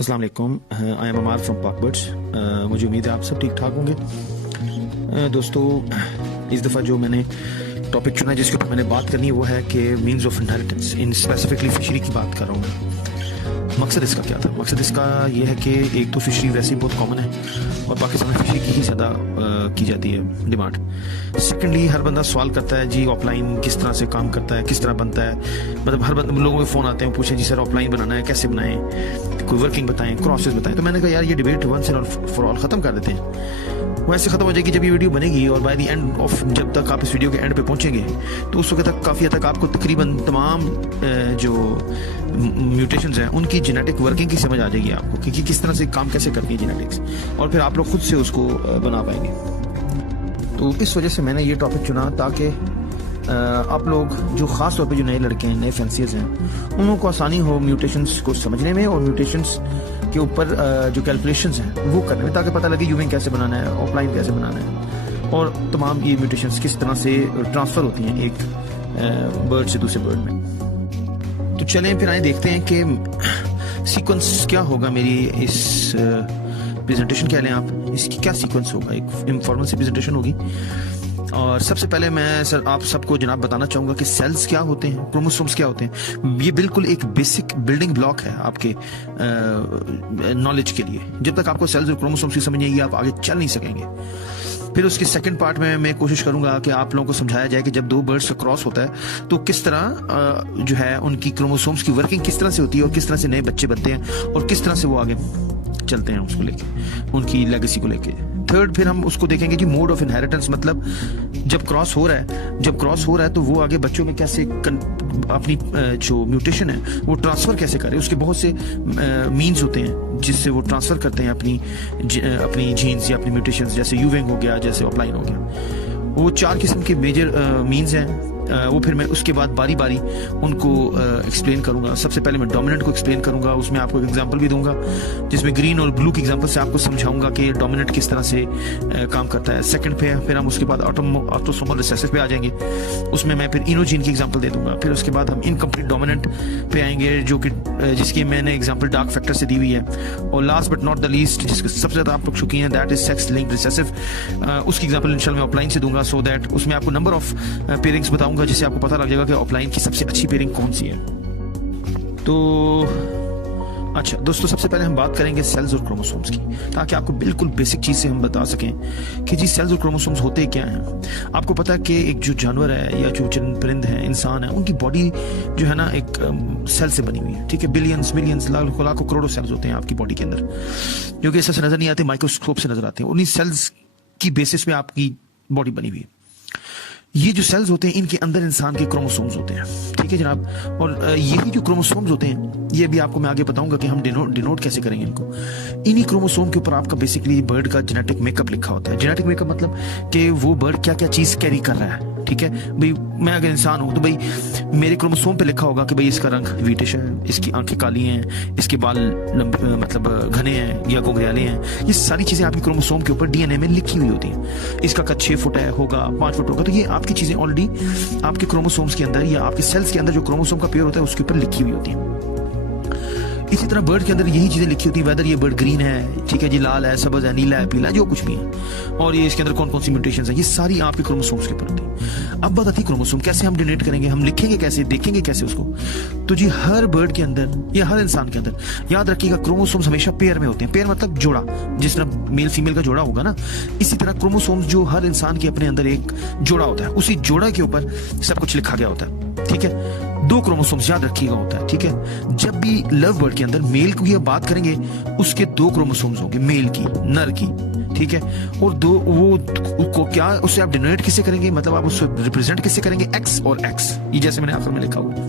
अस्सलाम वालेकुम। I am Amar from पाक बर्ड्स। मुझे उम्मीद है आप सब ठीक ठाक होंगे। दोस्तों, इस दफ़ा जो मैंने टॉपिक चुना जिसके ऊपर मैंने बात करनी है वो है कि means of inheritance in specifically fishery की बात कर रहा हूँ मैं। मकसद इसका क्या था? मकसद इसका ये है कि एक तो फ़िशरी वैसे ही बहुत कॉमन है और पाकिस्तान में फ़िशरी की ही ज़्यादा की जाती है डिमांड। सेकेंडली, हर बंदा सवाल करता है जी ऑफलाइन किस तरह से काम करता है, किस तरह बनता है। मतलब हर बंदा, लोगों के फ़ोन आते हैं, पूछे जी सर ऑफलाइन बनाना है कैसे बनाएं, कोई वर्किंग बताएं, क्रॉसेस बताएं। तो मैंने कहा यार ये debate once and for all ख़त्म कर देते हैं। वो ऐसे ख़त्म हो जाएगी जब ये वीडियो बनेगी और बाय द एंड ऑफ, जब तक आप इस वीडियो के एंड पे पहुंचेंगे तो उस वक्त तक काफ़ी हद तक आपको तकरीबन तमाम जो म्यूटेशंस हैं उनकी जेनेटिक वर्किंग की समझ आ जाएगी आपको कि किस तरह से काम कैसे करती है जेनेटिक्स, और फिर आप लोग खुद से उसको बना पाएंगे। तो इस वजह से मैंने ये टॉपिक चुना ताकि आप लोग जो ख़ास तौर पे जो नए लड़के हैं, नए फैंसीज हैं, उन को आसानी हो म्यूटेशंस को समझने में और म्यूटेशंस के ऊपर जो कैलकुलेशंस हैं वो करने में, ताकि पता लगे यूविंग कैसे बनाना है, ऑफलाइन कैसे बनाना है और तमाम ये म्यूटेशंस किस तरह से ट्रांसफ़र होती हैं एक बर्ड से दूसरे बर्ड में। तो चलें फिर आए देखते हैं कि सीक्वेंस क्या होगा मेरी इस प्रेजेंटेशन। कह लें आप इसकी क्या सीक्वेंस होगा। एक इनफॉर्मल सी प्रेजेंटेशन होगी और सबसे पहले मैं सर आप सबको जनाब बताना चाहूँगा कि सेल्स क्या होते हैं, क्रोमोसोम्स क्या होते हैं। ये बिल्कुल एक बेसिक बिल्डिंग ब्लॉक है आपके नॉलेज के लिए। जब तक आपको सेल्स और क्रोमोसोम्स की समझ नहीं आएगी आप आगे चल नहीं सकेंगे। फिर उसके सेकंड पार्ट में मैं कोशिश करूंगा कि आप लोगों को समझाया जाए कि जब दो बर्ड्स का क्रॉस होता है तो किस तरह जो है उनकी क्रोमोसोम्स की वर्किंग किस तरह से होती है और किस तरह से नए बच्चे बनते हैं और किस तरह से वो आगे चलते हैं उसको लेके, उनकी लेगेसी को लेके। थर्ड, फिर हम उसको देखेंगे कि मोड ऑफ इनहेरिटेंस, मतलब जब क्रॉस हो रहा है तो वो आगे बच्चों में कैसे अपनी जो म्यूटेशन है वो ट्रांसफर कैसे करे। उसके बहुत से मीन्स होते हैं जिससे वो ट्रांसफर करते हैं अपनी जीन्स या अपनी म्यूटेशंस, जैसे यूविंग हो गया, जैसे ऑफलाइन हो गया। वो 4 किस्म के मेजर मीन्स हैं। वो फिर मैं उसके बाद बारी बारी उनको एक्सप्लेन करूंगा। सबसे पहले मैं डोमिनेंट को एक्सप्लेन करूंगा, उसमें आपको एक एग्जांपल भी दूंगा जिसमें ग्रीन और ब्लू के एग्जांपल से आपको समझाऊंगा कि डोमिनेंट किस तरह से काम करता है। सेकंड पे फिर हम उसके बाद ऑटोसोमल रिसेसिव पे आ जाएंगे, उसमें मैं फिर इनोजीन की एग्जांपल दे दूंगा। फिर उसके बाद हम इनकम्प्लीट डोमिनेंट पे आएंगे जो कि जिसकी मैंने एग्जाम्पल डार्क फैक्टर से दी हुई है। और last but not the least, जिसके सबसे ज़्यादा आप लोग शौकीन हैं, that is sex linked recessive. उसकी एग्जाम्पल इंशाल्लाह मैं ऑफलाइन से दूंगा, सो दैट उसमें आपको नंबर ऑफ पेयरिंग्स बताऊंगा जिससे आपको पता लग जाएगा कि ऑफलाइन की सबसे अच्छी पेयरिंग कौन सी है। तो अच्छा दोस्तों, सबसे पहले हम बात करेंगे सेल्स और क्रोमोसोम्स की, ताकि आपको बिल्कुल बेसिक चीज़ से हम बता सकें कि जी सेल्स और क्रोमोसोम्स होते क्या हैं। आपको पता है कि एक जो जानवर है या जो परिंद है, इंसान है, उनकी बॉडी जो है ना एक सेल से बनी हुई है। ठीक है, बिलियंस मिलियंस लाखों करोड़ों सेल्स होते हैं आपकी बॉडी के अंदर, जो कि ऐसे नजर नहीं आते, माइक्रोस्कोप से नजर आते हैं। उन्हीं सेल्स की बेसिस पे आपकी बॉडी बनी हुई है। ये जो सेल्स होते हैं इनके अंदर इंसान के क्रोमोसोम्स होते हैं। ठीक है जनाब, और यही जो क्रोमोसोम्स होते हैं ये भी आपको मैं आगे बताऊंगा कि हम डिनोट कैसे करेंगे इनको। इन्हीं क्रोमोसोम के ऊपर आपका बेसिकली बर्ड का जेनेटिक मेकअप लिखा होता है। जेनेटिक मेकअप मतलब कि वो बर्ड क्या क्या चीज कैरी कर रहा है। ठीक है भाई, मैं अगर इंसान हूं तो भाई मेरे क्रोमोसोम पे लिखा होगा कि भाई इसका रंग व्हीटिश है, इसकी आंखें काली हैं, इसके बाल मतलब घने हैं या घुंघराले हैं। ये सारी चीजें आपकी क्रोमोसोम के ऊपर डीएनए में लिखी हुई होती हैं। इसका कद 6 फुट है, होगा 5 फुट होगा, तो ये आपकी चीजें ऑलरेडी आपके क्रोमोसोम्स के अंदर या आपके सेल्स के अंदर जो क्रोमोसोम का पेयर होता है उसके ऊपर लिखी हुई होती है। इसी तरह बर्ड के अंदर यही चीजें लिखी होती है, वेदर ये बर्ड ग्रीन है, ठीक है जी, लाल है, सब्ज है, नीला है, पीला है, जो कुछ भी है, और ये इसके अंदर कौन कौन सी म्यूटेशंस है, ये सारी आपके क्रोमोसोम्स के ऊपर होती है। अब बात आती है क्रोमोसोम कैसे हम डिनेट करेंगे, हम लिखेंगे कैसे, देखेंगे कैसे उसको। तो जी हर बर्ड के अंदर या हर इंसान के अंदर याद रखिएगा क्रोमोसोम्स हमेशा पेयर में होते हैं। पेयर मतलब जोड़ा, जिस तरह मेल फीमेल का जोड़ा होगा ना, इसी तरह क्रोमोसोम्स जो हर इंसान के अपने अंदर एक जोड़ा होता है, उसी जोड़ा के ऊपर सब कुछ लिखा गया होता है। ठीक है, 2 क्रोमोसोम्स याद रखिएगा होता है। ठीक है, जब भी लव बर्ड के अंदर मेल की बात करेंगे उसके 2 क्रोमोसोम्स होंगे, मेल की, नर की। ठीक है, और वो क्या उससे आप डिनोट किससे करेंगे, मतलब आप उससे रिप्रेजेंट किससे करेंगे, एक्स और एक्स। ये जैसे मैंने आखिर में लिखा हुआ,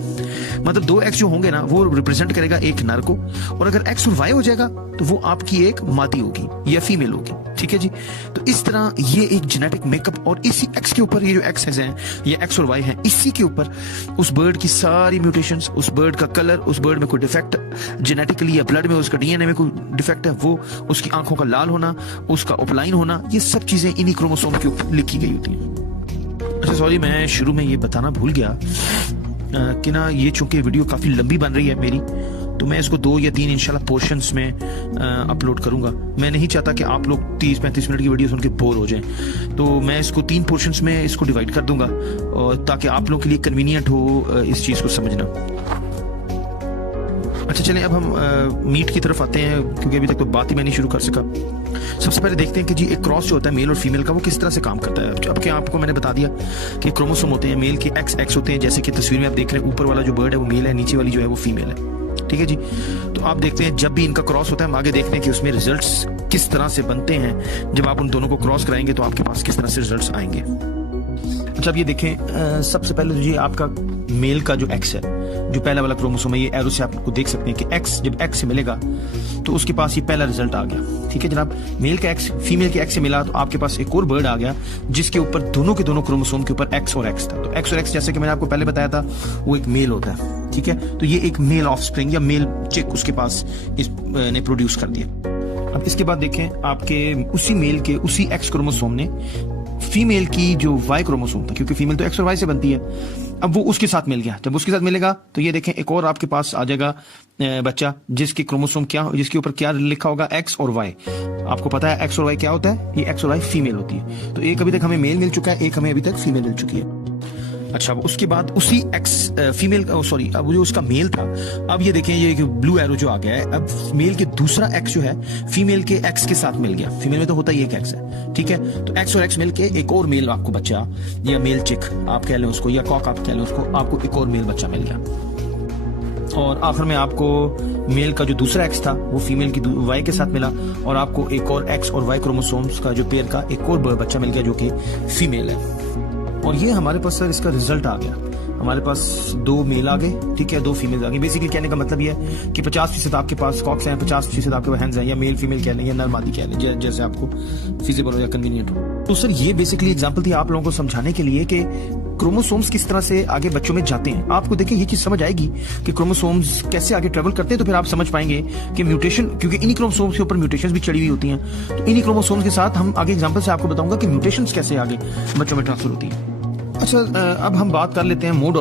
मतलब 2 एक्स जो होंगे ना वो रिप्रेजेंट करेगा एक नर को, और अगर एक्स और वाई हो जाएगा तो वो आपकी एक मादी होगी या फीमेल होगी। ठीक है जी, तो इस तरह ये एक जेनेटिक मेकअप, और इसी एक्स के ऊपर ये जो एक्स हैं ये एक्स और वाई हैं, इसी के ऊपर उस बर्ड की सारी म्यूटेशंस, उस बर्ड का कलर, उस बर्ड में कोई डिफेक्ट जेनेटिकली या ब्लड में उसका डीएनए में कोई डिफेक्ट है, वो उसकी आंखों का लाल होना, उसका ऑफलाइन होना, ये सब चीजें इन्हीं क्रोमोसोम के ऊपर लिखी गई होती हैं। अच्छा सॉरी, मैं शुरू में ये बताना भूल गया कि ना ये चूंकि वीडियो काफी लंबी बन रही है मेरी, तो मैं इसको 2 या 3 इंशाल्लाह पोर्शंस में अपलोड करूंगा। मैं नहीं चाहता कि आप लोग 30-35 मिनट की वीडियो सुन के बोर हो जाएं, तो मैं इसको 3 पोर्शंस में इसको डिवाइड कर दूंगा, और ताकि आप लोगों के लिए कन्वीनियंट हो इस चीज़ को समझना। अच्छा चलें, अब हम मीट की तरफ आते हैं, क्योंकि अभी तक तो बात ही मैं नहीं शुरू कर सका। सबसे पहले देखते हैं कि जी एक क्रॉस जो होता है मेल और फीमेल का, वो किस तरह से काम करता है। अब क्या आपको मैंने बता दिया कि क्रोमोसोम होते हैं, मेल के XX होते हैं, जैसे कि तस्वीर में आप देख रहे हैं, ऊपर वाला जो बर्ड है वो मेल है, नीचे वाली जो है वो फीमेल है। ठीक है जी, तो आप देखते हैं जब भी इनका क्रॉस होता है, हम आगे देखते हैं कि उसमें रिजल्ट्स किस तरह से बनते हैं। जब आप उन दोनों को क्रॉस कराएंगे तो आपके पास किस तरह से रिजल्ट्स आएंगे। अच्छा, अब ये देखें, सबसे पहले तो जी आपका मेल का जो X है, जो पहला वाला क्रोमोसोम है, ये एरो से आपको देख सकते हैं कि X जब X से मिलेगा तो उसके पास ये पहला रिजल्ट आ गया। ठीक है जनाब, मेल का X फीमेल के X से मिला तो आपके पास एक और बर्ड आ गया जिसके ऊपर दोनों के दोनों क्रोमोसोम के ऊपर X और X था। तो X और X जैसे कि मैंने आपको पहले बताया था वो एक मेल होता है। ठीक है, तो ये एक मेल ऑफस्प्रिंग या मेल चिक उसके पास ने प्रोड्यूस कर दिया। अब इसके बाद देखें, आपके उसी मेल के उसी X क्रोमोसोम ने फीमेल की जो Y क्रोमोसोम था, क्योंकि फीमेल तो X और Y से बनती है, अब वो उसके साथ मिल गया। जब उसके साथ मिलेगा तो ये देखें एक और आपके पास आ जाएगा बच्चा जिसकी क्रोमोसोम क्या, जिसके ऊपर क्या लिखा होगा X और Y। आपको पता है X और Y क्या होता है, ये X और Y फीमेल होती है। तो एक अभी तक हमें मेल मिल चुका है, एक हमें अभी तक फीमेल मिल चुकी है। अच्छा, उसके बाद उसी X फीमेल का, सॉरी, अब जो उसका मेल था, अब ये देखें ये ब्लू एरो जो आ गया है, अब मेल के दूसरा X जो है फीमेल के X के साथ मिल गया। फीमेल में तो होता ही एक X है। ठीक है, तो X और X मिल के एक और मेल आपको बच्चा, या मेल चिक आप कह लें उसको, या कॉक आप कह लें उसको, आपको एक और मेल बच्चा मिल गया। और आखिर में आपको मेल का जो दूसरा X था वो फीमेल की Y के साथ मिला, और आपको एक और X और Y क्रोमोसोम्स का जो पेयर का एक और बच्चा मिल गया जो कि फीमेल है। और ये हमारे पास सर इसका रिजल्ट आ गया, हमारे पास 2 मेल आ गए। ठीक है, 2 फीमेल आ गई। बेसिकली कहने का मतलब ये है कि 50% आपके पास कॉक्स हैं, 50% आपके पास हैंड्स हैं, या मेल फीमेल कह लें या नर मादी कह लें, जैसे आपको फिजिबल हो या कन्वीनियंट हो। तो सर ये बेसिकली एग्जांपल थी आप लोगों को समझाने के लिए कि क्रोमोसोम्स किस तरह से आगे बच्चों में जाते हैं। आपको देखिए ये चीज समझ आएगी कि क्रोमोसोम्स कैसे आगे ट्रेवल करते हैं, तो फिर आप समझ पाएंगे कि म्यूटेशन, क्योंकि इन्हीं क्रोमोसोम्स के ऊपर म्यूटेशंस भी चढ़ी हुई होती हैं, तो इन्हीं क्रोमोसोम्स के साथ हम आगे एग्जांपल से आपको बताऊंगा कि म्यूटेशंस कैसे आगे बच्चों में ट्रांसफर होती है। अच्छा, अब हम बात कर लेते हैं मोड